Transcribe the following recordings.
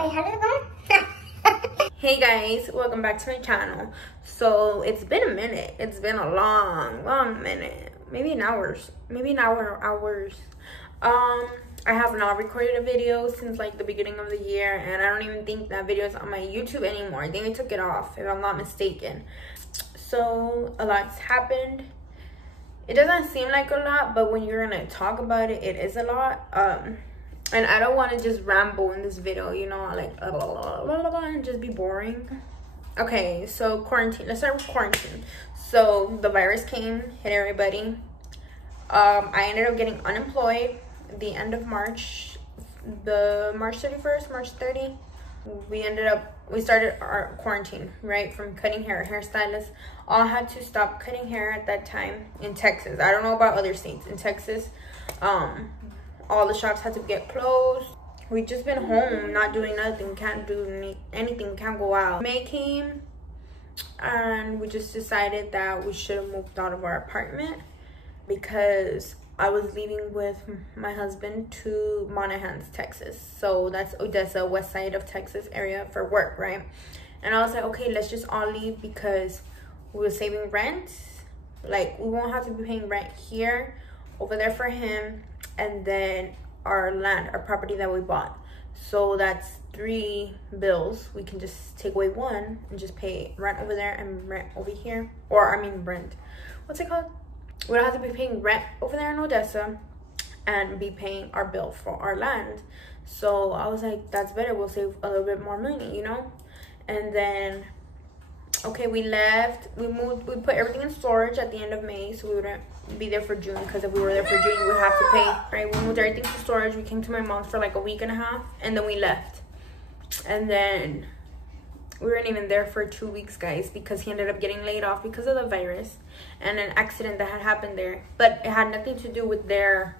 Wait, how did it go? Hey guys, welcome back to my channel. So it's been a minute. It's been a long minute. Maybe an hours. I have not recorded a video since like the beginning of the year, and I don't even think that video is on my YouTube anymore. I think I took it off, if I'm not mistaken. So a lot's happened. It doesn't seem like a lot, but when you're gonna talk about it, it is a lot. And I don't want to just ramble in this video, you know, like blah, blah, blah, blah, and just be boring. Okay, so quarantine. Let's start with quarantine. So the virus came, hit everybody. I ended up getting unemployed the end of March, the March 31st, March 30. We started our quarantine, right? From cutting hair. Hairstylists all had to stop cutting hair at that time in Texas. I don't know about other states. In Texas, all the shops had to get closed. We just been home, not doing nothing. Can't do anything. Can't go out. May came, and we just decided that we should have moved out of our apartment because I was leaving with my husband to Monahans, Texas. So that's Odessa, west side of Texas area, for work, right? And I was like, okay, let's just all leave because we were saving rent. Like, we won't have to be paying rent here, over there for him, and then our land, our property that we bought. So that's 3 bills. We can just take away one and just pay rent over there and rent over here. Or, I mean, rent. What's it called? We don't have to be paying rent over there in Odessa and be paying our bill for our land. So I was like, that's better. We'll save a little bit more money, you know? And then, okay, we left. We moved. We put everything in storage at the end of May, so we wouldn't be there for June, because if we were there for June, we would have to pay, right? We moved everything to storage. We came to my mom's for like a week and a half, and then we left. And then we weren't even there for 2 weeks, guys, because he ended up getting laid off because of the virus and an accident that had happened there. But it had nothing to do with their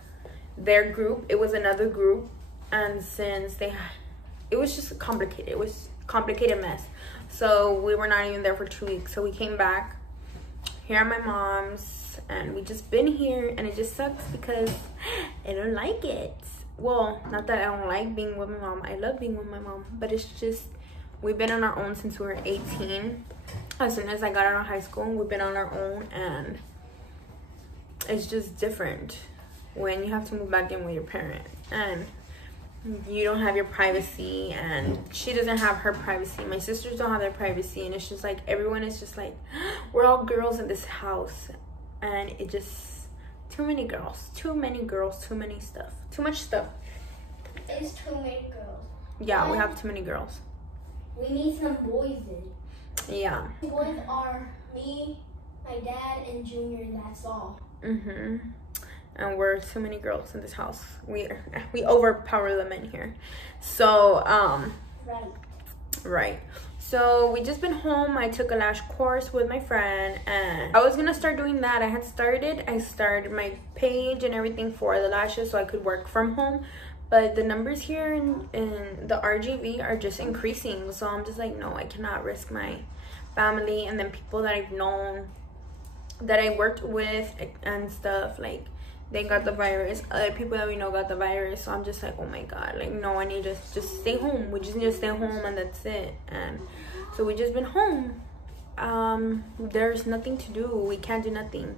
group. It was another group, and since it was just complicated. It was a complicated mess. So we were not even there for 2 weeks. So we came back here at my mom's, and we just been here, and it just sucks because I don't like it. Well, not that I don't like being with my mom. I love being with my mom, but it's just, we've been on our own since we were 18. As soon as I got out of high school, we've been on our own, and it's just different when you have to move back in with your parent, and you don't have your privacy, and she doesn't have her privacy. My sisters don't have their privacy, and it's just like everyone is just like, we're all girls in this house, and it just, too many girls, too many stuff, too much stuff. It's too many girls. Yeah, we have too many girls. We need some boys then. Yeah. The boys are me, my dad, and Junior. That's all. And we're too many girls in this house. We overpower the men here. So right. So we just been home. I took a lash course with my friend, and I was gonna start doing that. I started my page and everything for the lashes so I could work from home, but the numbers here in the RGV are just increasing. So I'm just like, no, I cannot risk my family and then people that I've known, that I worked with and stuff, like they got the virus. Other people that we know got the virus. So I'm just like, oh my god, like, no, I need to just stay home. We just need to stay home, and that's it. And so we just been home. There's nothing to do. We can't do nothing.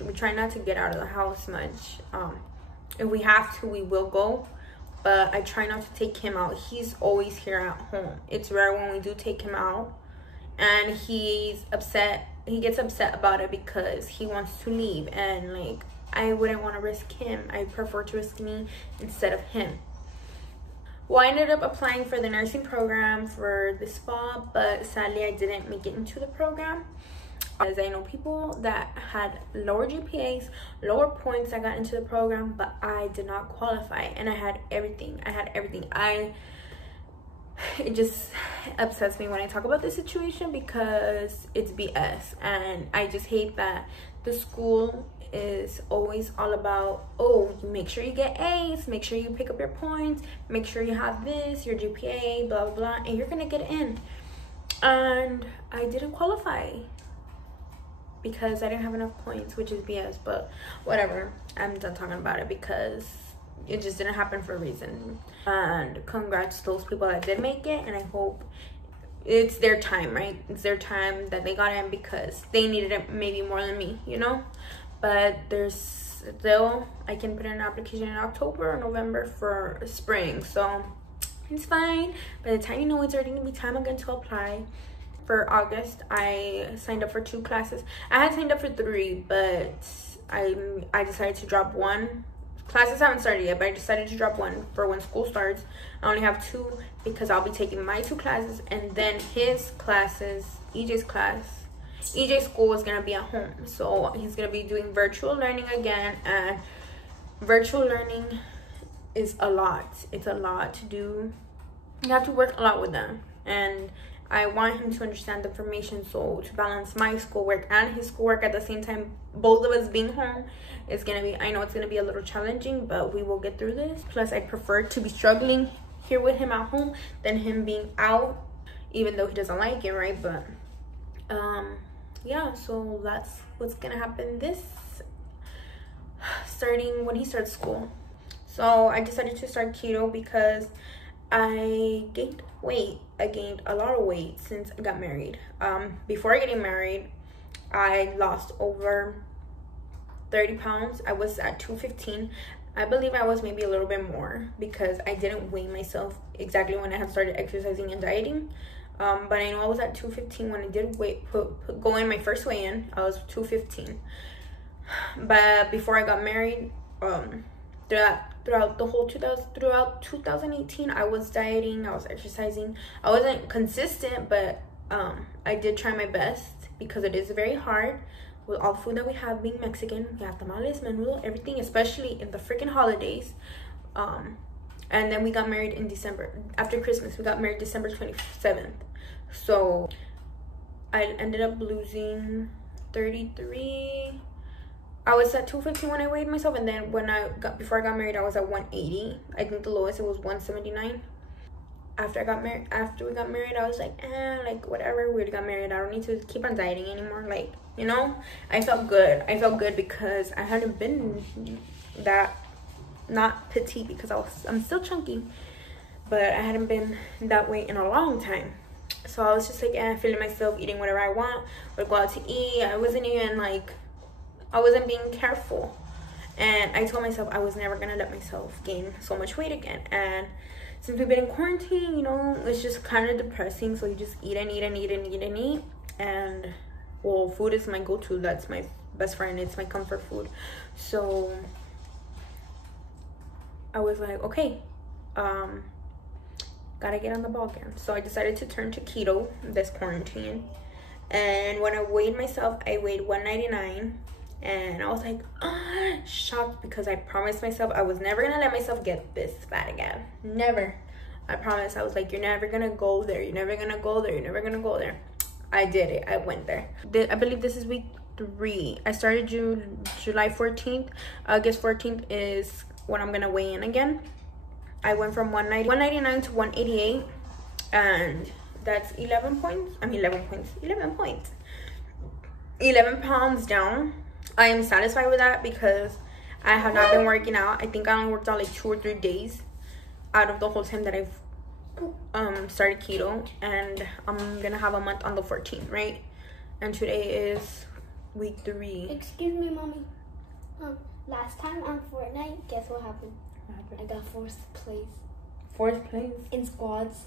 We try not to get out of the house much. If we have to, we will go, but I try not to take him out. He's always here at home. It's rare when we do take him out, and he's upset. He gets upset about it because he wants to leave, and like, I wouldn't want to risk him. I prefer to risk me instead of him. Well, I ended up applying for the nursing program for this fall, but sadly I didn't make it into the program, as I know people that had lower GPAs, lower points that got into the program, but I did not qualify, and I had everything. It just upsets me when I talk about this situation because it's BS, and I just hate that the school is always all about, oh, you make sure you get A's, make sure you pick up your points, make sure you have this, your GPA, blah blah blah, and you're gonna get in. And I didn't qualify because I didn't have enough points, which is BS, but whatever. I'm done talking about it because it just didn't happen for a reason. And congrats to those people that did make it, and I hope it's their time, right? It's their time that they got in because they needed it maybe more than me, you know? But there's still, I can put in an application in October or November for spring, so it's fine. By the time you know, it's already gonna be time again to apply. For August, I signed up for 2 classes. I had signed up for 3, but I decided to drop 1. Classes haven't started yet, but I decided to drop 1 for when school starts. I only have 2 because I'll be taking my 2 classes, and then his classes, EJ's class. EJ's school is gonna be at home, so he's gonna be doing virtual learning again, and virtual learning is a lot. It's a lot to do. You have to work a lot with them, and I want him to understand the information, so to balance my schoolwork and his schoolwork at the same time, both of us being home, it's gonna be, I know it's gonna be a little challenging, but we will get through this. Plus, I prefer to be struggling here with him at home than him being out, even though he doesn't like it, right? But yeah, so that's what's gonna happen this starting when he starts school. So I decided to start keto because I gained weight. I gained a lot of weight since I got married. Before getting married, I lost over 30 pounds. I was at 215. I believe I was maybe a little bit more because I didn't weigh myself exactly when I had started exercising and dieting. But I know I was at 215 when I did go in my first weigh-in. I was 215. But before I got married, throughout 2018, I was dieting, I was exercising. I wasn't consistent, but I did try my best because it is very hard with all the food that we have being Mexican. We have tamales, menudo, everything, especially in the freaking holidays. And then we got married in December. After Christmas, we got married December 27th. So I ended up losing 33. I was at 250 when I weighed myself, and then before I got married, I was at 180. I think the lowest it was 179. After we got married, I was like, like whatever. We got married. I don't need to keep on dieting anymore. Like, you know, I felt good. I felt good because I hadn't been that, not petite because I'm still chunky, but I hadn't been that way in a long time. So I was just like, feeling myself, eating whatever I want. Would go out to eat. I wasn't being careful, and I told myself I was never gonna let myself gain so much weight again. And since we've been in quarantine, you know, it's just kind of depressing. So you just eat and eat and eat and eat and eat. And well, food is my go-to. That's my best friend. It's my comfort food. So I was like, okay, gotta get on the ball again. So I decided to turn to keto this quarantine. And when I weighed myself, I weighed 199. And I was like, shocked, because I promised myself I was never gonna let myself get this fat again. Never. I promised. I was like, you're never gonna go there. You're never gonna go there. You're never gonna go there. I did it. I went there. I believe this is week 3. I started July 14th. August 14th is when I'm gonna weigh in again. I went from 199 to 188, and that's 11 pounds down. I am satisfied with that because I have not been working out. I think I only worked out like 2 or 3 days out of the whole time that I've started keto, and I'm gonna have a month on the 14th, right? And today is week 3. Excuse me, mommy. Last time on Fortnite, guess what happened? I got 4th place. 4th place in squads.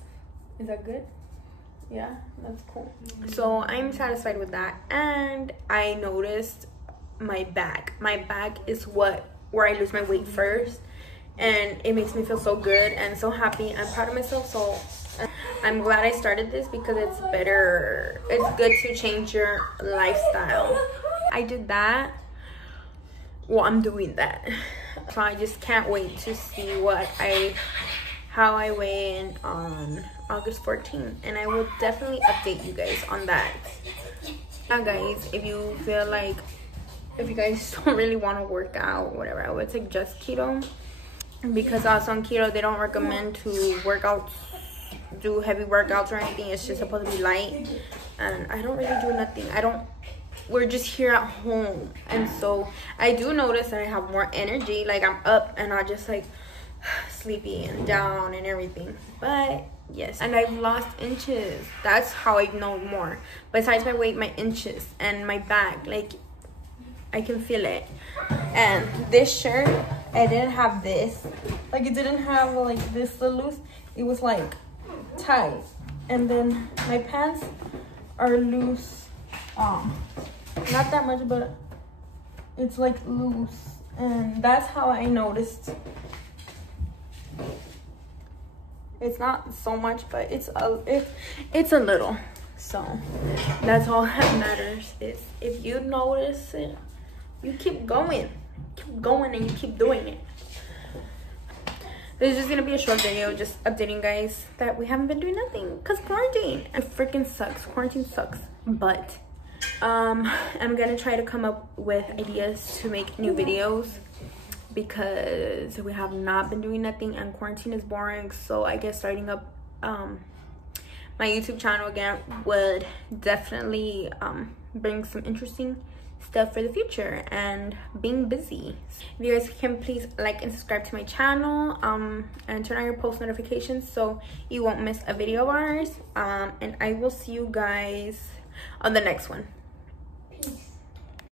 Is that good? Yeah, that's cool. So I'm satisfied with that, and I noticed my back is where I lose my weight first, and it makes me feel so good and so happy. I'm proud of myself. So I'm glad I started this because it's good to change your lifestyle. I did that. Well, I'm doing that, so I just can't wait to see how I weigh in on August 14th, and I will definitely update you guys on that. Now guys, if you guys don't really want to work out, whatever, I would suggest keto, because also on keto they don't recommend to do heavy workouts or anything. It's just supposed to be light, and I don't really do nothing. we're just here at home, and so I do notice that I have more energy. Like I'm up and not just like sleepy and down and everything. But yes, and I've lost inches. That's how I know more. Besides my weight, my inches and my back, like I can feel it. And this shirt, I didn't have this. Like it didn't have like this loose. It was like tight. And then my pants are loose. Not that much, but it's like loose. And that's how I noticed. It's not so much, but it's a little. So that's all that matters. Is if you notice it, you keep going and you keep doing it. This is just gonna be a short video, just updating guys that we haven't been doing nothing because quarantine. It freaking sucks. Quarantine sucks. But I'm gonna try to come up with ideas to make new videos because we have not been doing nothing and quarantine is boring. So I guess starting up my YouTube channel again would definitely bring some interesting stuff for the future and being busy. If you guys can please like and subscribe to my channel and turn on your post notifications so you won't miss a video of ours, and I will see you guys on the next one.